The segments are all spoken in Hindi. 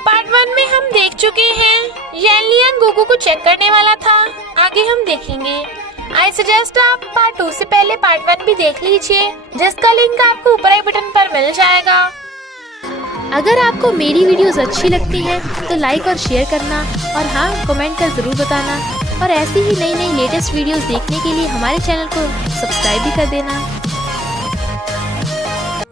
पार्ट 1 में हम देख चुके हैं येनलियांग गुगु को चेक करने वाला था। आगे हम देखेंगे। आई सजेस्ट आप पार्ट 2 से पहले पार्ट 1 भी देख लीजिए, जिसका लिंक आपको ऊपर आई बटन पर मिल जाएगा। अगर आपको मेरी वीडियोस अच्छी लगती है तो लाइक और शेयर करना, और हाँ, कमेंट कर ज़रूर बताना। और ऐसी ही नई नई लेटेस्ट वीडियोस देखने के लिए हमारे चैनल को सब्सक्राइब भी कर देना।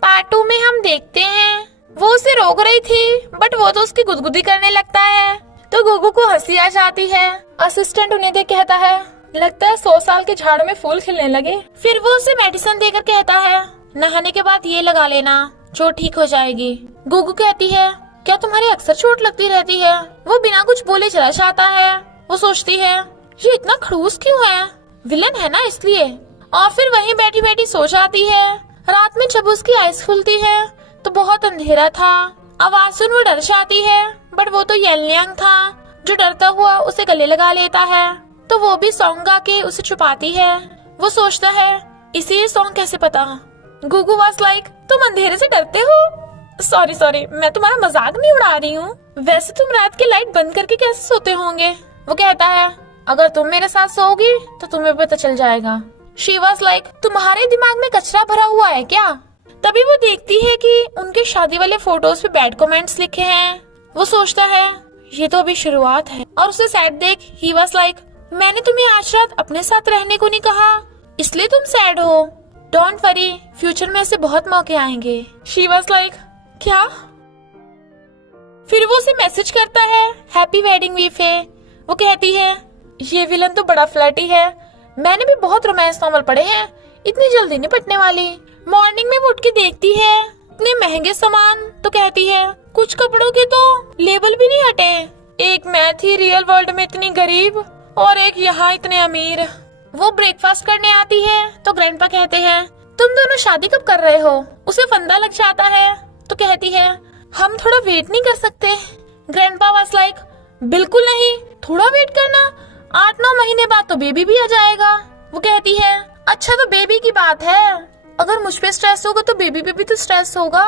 पार्ट 2 में हम देखते हैं वो उसे रोक रही थी, बट वो तो उसकी गुदगुदी करने लगता है, तो गुगु को हंसी आ जाती है। असिस्टेंट उन्हें देख कहता है, लगता है 100 साल के झाड़ में फूल खिलने लगे। फिर वो उसे मेडिसिन देकर कहता है, नहाने के बाद ये लगा लेना, चोट ठीक हो जाएगी। गुगु कहती है, क्या तुम्हारी अक्सर चोट लगती रहती है? वो बिना कुछ बोले चला जाता है। वो सोचती है, ये इतना खड़ूस क्यों है? विलन है ना इसलिए। और फिर वहीं बैठी बैठी सो जाती है। रात में जब उसकी आइज खुलती है तो बहुत अंधेरा था। आवाज सुन वो डर जाती है, बट वो तो येनलियांग था जो डरता हुआ उसे गले लगा लेता है। तो वो भी सॉन्ग गा के उसे छुपाती है। वो सोचता है, इसे ये सॉन्ग कैसे पता? गुगु वाज लाइक, तुम अंधेरे से डरते हो? सॉरी, मैं तुम्हारा मजाक नहीं उड़ा रही हूँ। वैसे तुम रात की लाइट बंद करके कैसे सोते होंगे? वो कहता है, अगर तुम मेरे साथ सोओगी तो तुम्हें पता चल जाएगा। शी वाज लाइक, तुम्हारे दिमाग में कचरा भरा हुआ है क्या? तभी वो देखती है कि उनके शादी वाले फोटोज पे बैड कमेंट्स लिखे हैं। वो सोचता है, ये तो अभी शुरुआत है। और उसे सैड देख ही वाज लाइक, मैंने तुम्हें आज रात अपने साथ रहने को नहीं कहा, इसलिए तुम सैड हो। डोंट वरी, फ्यूचर में ऐसे बहुत मौके आएंगे। शी वाज लाइक, क्या? फिर वो उसे मैसेज करता है, हैप्पी वेडिंग वीफे। वो कहती है, ये विलन तो बड़ा फ्लर्टी है, मैंने भी बहुत रोमांस नॉवल पढ़े हैं, इतनी जल्दी नहीं पटने वाली। मॉर्निंग में वो उठ के देखती है इतने महंगे सामान, तो कहती है, कुछ कपड़ों के तो लेबल भी नहीं हटे। एक मैं थी रियल वर्ल्ड में इतनी गरीब, और एक यहाँ इतने अमीर। वो ब्रेकफास्ट करने आती है तो ग्रैंडपा कहते हैं, तुम दोनों शादी कब कर रहे हो? उसे फंदा लग जाता है, तो कहती है, हम थोड़ा वेट नहीं कर सकते? ग्रैंडपा वाज लाइक, बिल्कुल नहीं, थोड़ा वेट करना, 8-9 महीने बाद तो बेबी भी आ जाएगा। वो कहती है, अच्छा तो बेबी की बात है, अगर मुझ पे स्ट्रेस होगा तो बेबी पे भी तो स्ट्रेस होगा।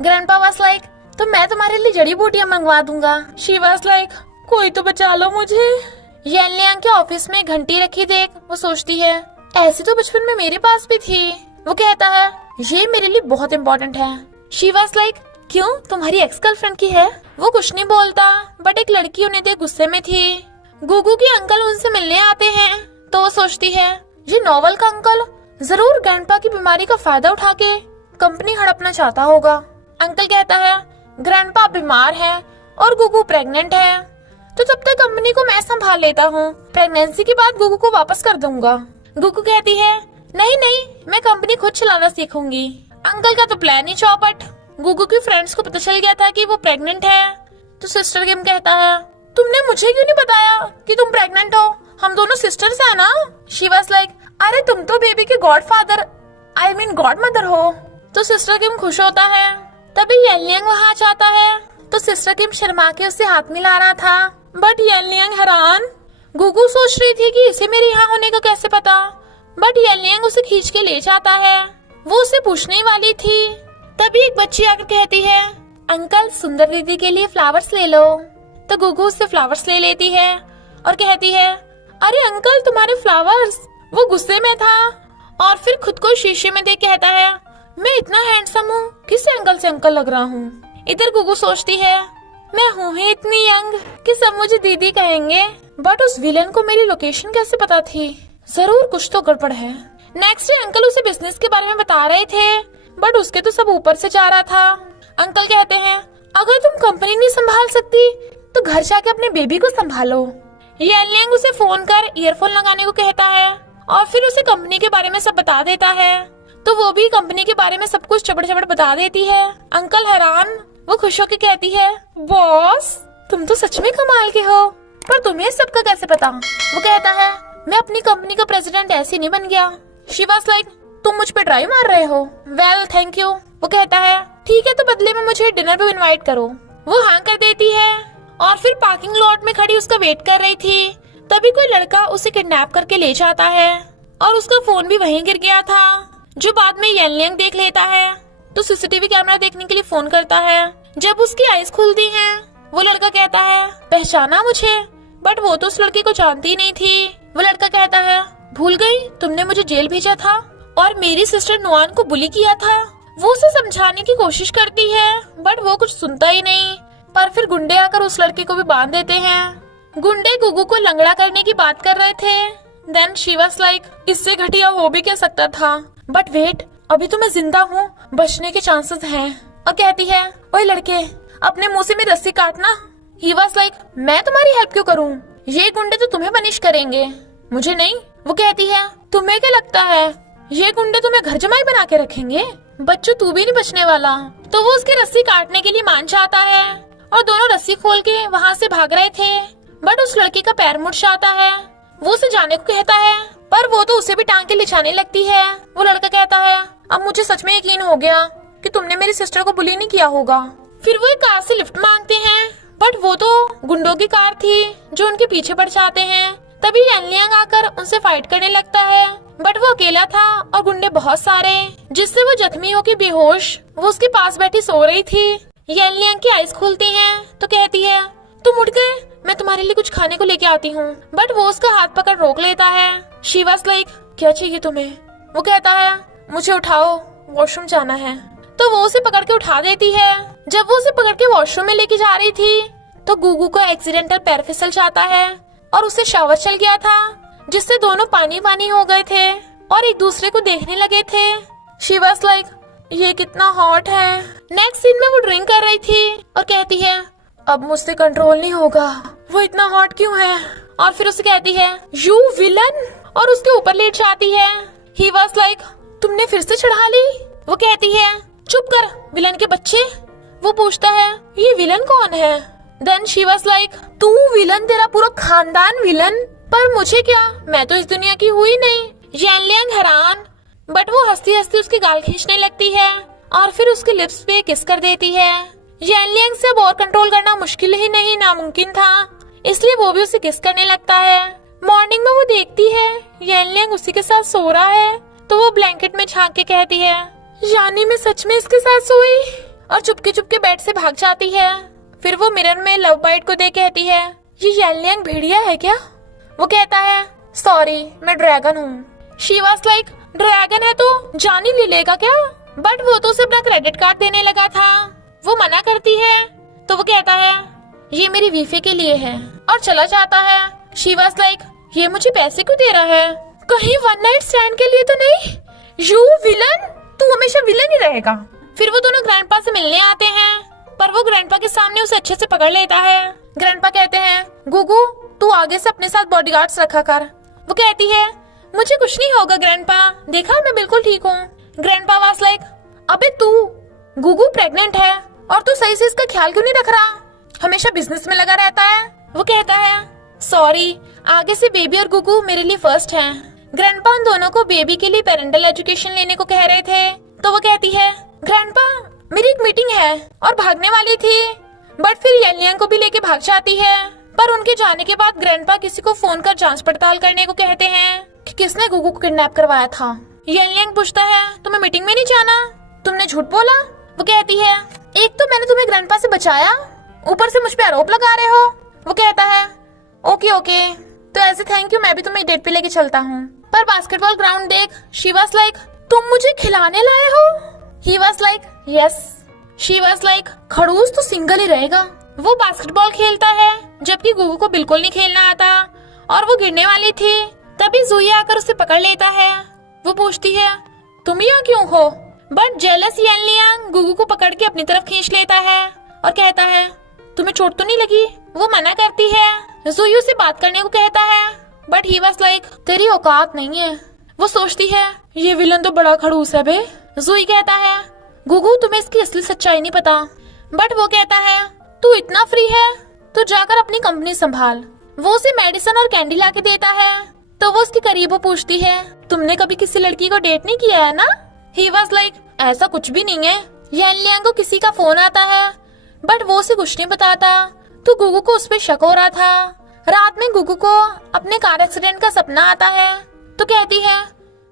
ग्रैंडपा वाज लाइक, तो मैं तुम्हारे लिए जड़ी बूटियां मंगवा दूंगा। शी वाज लाइक, कोई तो बचा लो मुझे। येनलियांग के ऑफिस में घंटी रखी देख वो सोचती है, ऐसी तो बचपन में मेरे पास भी थी। वो कहता है, ये मेरे लिए बहुत इम्पोर्टेंट है। शी वाज लाइक, क्यों, तुम्हारी एक्स गर्लफ्रेंड की है? वो कुछ नहीं बोलता, बट एक लड़की उन्हें देख गुस्से में थी। गुगु के अंकल उनसे मिलने आते हैं, तो वो सोचती है, ये नॉवल का अंकल जरूर ग्रैंडपा की बीमारी का फायदा उठा के कंपनी हड़पना चाहता होगा। अंकल कहता है, ग्रैंडपा बीमार है और गुगु प्रेग्नेंट है, तो तब तक कंपनी को मैं संभाल लेता हूँ, प्रेगनेंसी के बाद गुगु को वापस कर दूंगा। गुगु कहती है, नहीं, मैं कंपनी खुद चलाना सीखूंगी। अंकल का तो प्लान ही चौपट। गुगु की फ्रेंड्स को पता चल गया था कि वो प्रेग्नेंट है, तो सिस्टर किम कहता है, तुमने मुझे क्यों नहीं बताया कि तुम प्रेग्नेंट हो? हम दोनों सिस्टर्स हैं ना? शी वाज लाइक, अरे तुम तो बेबी के godfather I mean God mother हो। तो सिस्टर किम खुश होता है। तभी येनलियांग वहाँ जाता है, तो सिस्टर किम शर्मा के उससे हाथ मिला रहा था, बट येनलियांग हैरान। गुगु सोच रही थी कि इसे मेरे यहाँ होने का कैसे पता, बट येनलियांग उसे खींच के ले जाता है। वो उसे पूछने वाली थी, तभी एक बच्ची आकर कहती है, अंकल सुंदर दीदी के लिए फ्लावर्स ले लो। तो गुगु उससे फ्लावर्स ले लेती है और कहती है, अरे अंकल तुम्हारे फ्लावर्स। वो गुस्से में था और फिर खुद को शीशे में देख कहता है, मैं इतना हैंडसम हूँ, किस एंगल से अंकल लग रहा हूँ? इधर गुगु सोचती है, मैं हूँ ही इतनी यंग कि सब मुझे दीदी कहेंगे, बट उस विलन को मेरी लोकेशन कैसे पता थी? जरूर कुछ तो गड़बड़ है। नेक्स्ट डे अंकल उसे बिजनेस के बारे में बता रहे थे, बट उसके तो सब ऊपर से जा रहा था। अंकल कहते हैं, अगर तुम कंपनी नहीं संभाल सकती तो घर जाके अपने बेबी को संभालो। येनलियांग उसे फोन कर ईयरफोन लगाने को कहता है और फिर उसे कंपनी के बारे में सब बता देता है, तो वो भी कंपनी के बारे में सब कुछ चबड़ बता देती है। अंकल हैरान। वो खुश होकर कहती है, बॉस तुम तो सच में कमाल के हो, पर तुम्हें सबका कैसे पता? वो कहता है, मैं अपनी कंपनी का प्रेसिडेंट ऐसे नहीं बन गया। शी वाज लाइक, तुम मुझ पे ड्राइव मार रहे हो? Well thank you. वो कहता है, ठीक है, तो बदले में मुझे डिनर पे इनवाइट करो। वो हाँ कर देती है और फिर पार्किंग लॉट में खड़ी उसका वेट कर रही थी। तभी कोई लड़का उसे किडनैप करके ले जाता है और उसका फोन भी वहीं गिर गया था, जो बाद में येनलियांग देख लेता है। तो सीसीटीवी कैमरा देखने के लिए फोन करता है। जब उसकी आईज खुलती हैं वो लड़का कहता है पहचाना मुझे, बट वो तो उस लड़की को जानती ही नहीं थी। वो लड़का कहता है भूल गई तुमने मुझे जेल भेजा था और मेरी सिस्टर नुआन को बुली किया था। वो उसे समझाने की कोशिश करती है बट वो कुछ सुनता ही नहीं। पर फिर गुंडे आकर उस लड़के को भी बांध देते हैं। गुंडे गुगू को लंगड़ा करने की बात कर रहे थे। देन शी वाज लाइक इससे घटिया हो भी क्या सकता था, बट वेट अभी तो मैं जिंदा हूँ, बचने के चांसेस हैं। और कहती है ओए लड़के अपने मुंह से मेरी रस्सी काटना। ही वाज लाइक मैं तुम्हारी हेल्प क्यों करूँ, ये गुंडे तो तुम्हें पनिश करेंगे मुझे नहीं। वो कहती है तुम्हें क्या लगता है ये गुंडे तुम्हें घर जमाई बना के रखेंगे, बच्चों तू भी नहीं बचने वाला। तो वो उसकी रस्सी काटने के लिए मान जाता है और दोनों रस्सी खोल के वहाँ से भाग रहे थे, बट उस लड़की का पैर मुड़ जाता है। वो उसे जाने को कहता है पर वो तो उसे भी टांग के लिछाने लगती है। वो लड़का कहता है अब मुझे सच में यकीन हो गया कि तुमने मेरी सिस्टर को बुली नहीं किया होगा। फिर वो एक कार से लिफ्ट मांगते हैं बट वो तो गुंडों की कार थी जो उनके पीछे पड़ जाते हैं। तभी यानलियांग आकर उनसे फाइट करने लगता है बट वो अकेला था और गुंडे बहुत सारे, जिससे वो जख्मी होकर बेहोश वो उसके पास बैठी सो रही थी। यानलियांग की आईज खुलती हैं तो कहती है तुम उठ गए, मैं तुम्हारे लिए कुछ खाने को लेके आती हूँ। बट वो उसका हाथ पकड़ रोक लेता है। शी वाज लाइक क्या चाहिए तुम्हें। वो कहता है मुझे उठाओ वॉशरूम जाना है। तो वो उसे पकड़ के उठा देती है। जब वो उसे पकड़ के वॉशरूम में लेके जा रही थी तो गुगू को एक्सीडेंटल पैर फिसल जाता है और उसे शावर चल गया था, जिससे दोनों पानी पानी हो गए थे और एक दूसरे को देखने लगे थे। शी वाज लाइक ये कितना हॉट है। नेक्स्ट सीन में वो ड्रिंक कर रही थी और कहती है अब मुझसे कंट्रोल नहीं होगा, वो इतना हॉट क्यों है। और फिर उसे कहती है यू विलन और उसके ऊपर लेट जाती है। ही वाज लाइक तुमने फिर से चढ़ा ली। वो कहती है चुप कर विलन के बच्चे। वो पूछता है ये विलन कौन है। देन शी वाज लाइक तू विलन, तेरा पूरा खानदान विलन, पर मुझे क्या, मैं तो इस दुनिया की हुई नहीं। यानलियांग हैरान, बट वो हंसती हंसती उसकी गाल खींचने लगती है और फिर उसके लिप्स पे किस कर देती है। यानलियांग से अब और कंट्रोल करना मुश्किल ही नहीं नामुमकिन था, इसलिए वो भी उसे किस करने लगता है। मॉर्निंग में वो देखती है यानलियांग उसी के साथ सो रहा है तो वो ब्लैंकेट में झांक के कहती है यानी मैं सच में इसके साथ सोई, और चुपके चुपके बेड से भाग जाती है। फिर वो मिरर में लव बाइट को देख कहती है ये यानलियांग भेड़िया है क्या। वो कहता है सॉरी मैं ड्रैगन हूँ। शी वाज लाइक ड्रैगन है तो जान ही ले लेगा क्या, बट वो तो उसे अपना क्रेडिट कार्ड देने लगा था। वो मना करती है तो वो कहता है ये मेरी वीफे के लिए है और चला जाता है। शी वाज लाइक ये मुझे पैसे क्यों दे रहा है, कहीं वन नाइट स्टैंड के लिए तो नहीं। यू विलन, तू हमेशा विलन ही रहेगा। फिर वो दोनों ग्रैंडपा से मिलने आते हैं पर वो ग्रैंडपा के सामने उसे अच्छे से पकड़ लेता है। ग्रैंडपा कहते हैं गुगू तू आगे से अपने साथ बॉडीगार्ड्स रखा कर। वो कहती है मुझे कुछ नहीं होगा ग्रैंडपा, देखा मैं बिल्कुल ठीक हूँ। ग्रैंडपा वाज लाइक अबे तू गुगू प्रेग्नेंट है और तू सही से इसका ख्याल क्यों नहीं रख रहा, हमेशा बिजनेस में लगा रहता है। वो कहता है सॉरी, आगे से बेबी और गुगू मेरे लिए फर्स्ट हैं। ग्रैंडपा उन दोनों को बेबी के लिए पेरेंटल एजुकेशन लेने को कह रहे थे तो वो कहती है ग्रैंडपा मेरी एक मीटिंग है और भागने वाली थी, बट फिर यानलियांग को भी लेके भाग जाती है। पर उनके जाने के बाद ग्रैंडपा किसी को फोन कर जांच पड़ताल करने को कहते हैं कि किसने गुगू को किडनैप करवाया था। यानलियांग पूछता है तुम्हें मीटिंग में नहीं जाना, तुमने झूठ बोला। वो कहती है एक तो मैंने तुम्हें ग्रैंडपा से बचाया, ऊपर से मुझ पे आरोप लगा रहे हो। वो कहता है ओके ओके, तो ऐसे थैंक यू, मैं भी तुम्हें डेट पे लेके चलता हूँ। पर बास्केटबॉल ग्राउंड देख शी वाज लाइक तुम मुझे खिलाने लाए हो। He was like yes. She was like खड़ूस तो सिंगल ही रहेगा। वो बास्केटबॉल खेलता है जबकि गुगू को बिल्कुल नहीं खेलना आता और वो गिरने वाली थी। तभी ज़ुई आकर उसे पकड़ लेता है। वो पूछती है तुम यहाँ क्यों हो, बट जेलस यानलियांग गुगू को पकड़ के अपनी तरफ खींच लेता है और कहता है तुम्हें चोट तो नहीं लगी। वो मना करती है। ज़ुई उसे बात करने को कहता है बट ही वाज लाइक तेरी औकात नहीं है। वो सोचती है ये विलन तो बड़ा खड़ूस है बे। ज़ुई कहता है गुगू तुम्हें इसकी असली सच्चाई नहीं पता, बट वो कहता है तू इतना फ्री है तो जाकर अपनी कंपनी संभाल। वो उसे मेडिसिन और कैंडी ला के देता है तो वो उसके करीब पूछती है तुमने कभी किसी लड़की को डेट नहीं किया है ना। ही वाज लाइक ऐसा कुछ भी नहीं है। यानलियांग को किसी का फोन आता है बट वो उसे कुछ नहीं बताता तो गुगू को उस पर शक हो रहा था। रात में गुगू को अपने कार एक्सीडेंट का सपना आता है तो कहती है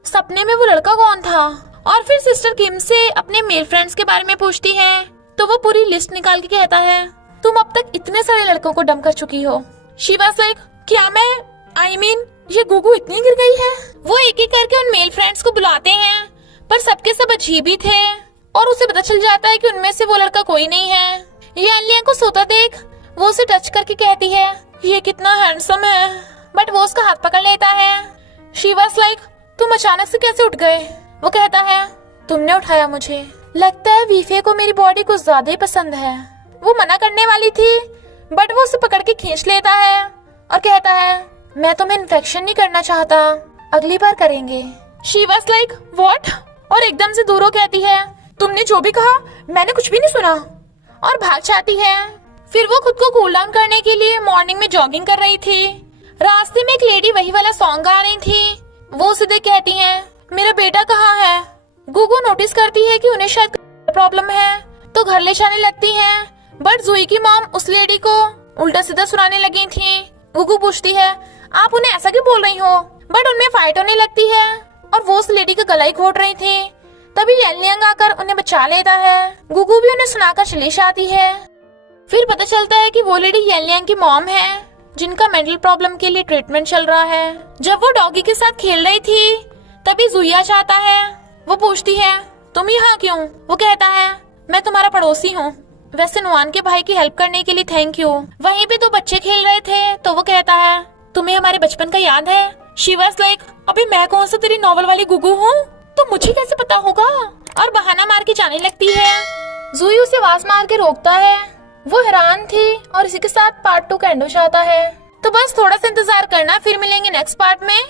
सपने में वो लड़का कौन था, और फिर सिस्टर किम से अपने मेल फ्रेंड्स के बारे में पूछती है तो वो पूरी लिस्ट निकाल के कहता है तुम अब तक इतने सारे लड़कों को डम कर चुकी हो। शी वाज लाइक, क्या मैं ये गुगु इतनी गिर गई है? वो एक एक करके उन मेल फ्रेंड्स को बुलाते हैं, पर सबके सब अजीब ही थे और उसे पता चल जाता है कि उनमें से वो लड़का कोई नहीं है। यालिया को सोता देख वो उसे टच करके कहती है, ये कितना हैंडसम है, बट वो उसका हाथ पकड़ लेता है। शी वाज लाइक, तुम अचानक से कैसे उठ गए? वो कहता है, तुमने उठाया मुझे। लगता है वीफे को मेरी बॉडी कुछ ज्यादा ही पसंद है। वो मना करने वाली थी, बट वो उसे पकड़ के खींच लेता है और कहता है, मैं तुम्हें इन्फेक्शन नहीं करना चाहता, अगली बार करेंगे। She was like, what? और एकदम से दूरों कहती है, तुमने जो भी कहा मैंने कुछ भी नहीं सुना, और भाग जाती है। फिर वो खुद को कूल डाउन करने के लिए मॉर्निंग में जॉगिंग कर रही थी। रास्ते में एक लेडी वही वाला सॉन्ग गा रही थी। वो उसे देख कहती है, मेरा बेटा कहाँ है? गुगु नोटिस करती है कि उन्हें शायद प्रॉब्लम है, तो घर ले जाने लगती है, बट जुई की मॉम उस लेडी को उल्टा सीधा सुनाने लगी थी। गुगु पूछती है, आप उन्हें ऐसा क्यों बोल रही हो? बट उनमें फाइट होने लगती है और वो उस लेडी का गला ही घोट रही थी। तभी येलियांग आकर उन्हें बचा लेता है। गुगु भी उन्हें सुनाकर चली जाती है। फिर पता चलता है कि वो लेडी येलियांग की मॉम है, जिनका मेंटल प्रॉब्लम के लिए ट्रीटमेंट चल रहा है। जब वो डॉगी के साथ खेल रही थी, तभी जुइया चाहता है। वो पूछती है, तुम यहाँ क्यों? वो कहता है, मैं तुम्हारा पड़ोसी हूँ। वैसे नुआन के भाई की हेल्प करने के लिए थैंक यू। वहीं पे तो बच्चे खेल रहे थे, तो वो कहता है, तुम्हें हमारे बचपन का याद है? शी वाज लाइक, अभी मैं कौन सा तेरी नॉवल वाली गुगु हूँ, तो मुझे कैसे पता होगा? और बहाना मार के जाने लगती है। जुई उसे आवाज मार के रोकता है। वो हैरान थी और इसी के साथ पार्ट 2 का एंड हो जाता है। तो बस थोड़ा सा इंतजार करना, फिर मिलेंगे नेक्स्ट पार्ट में।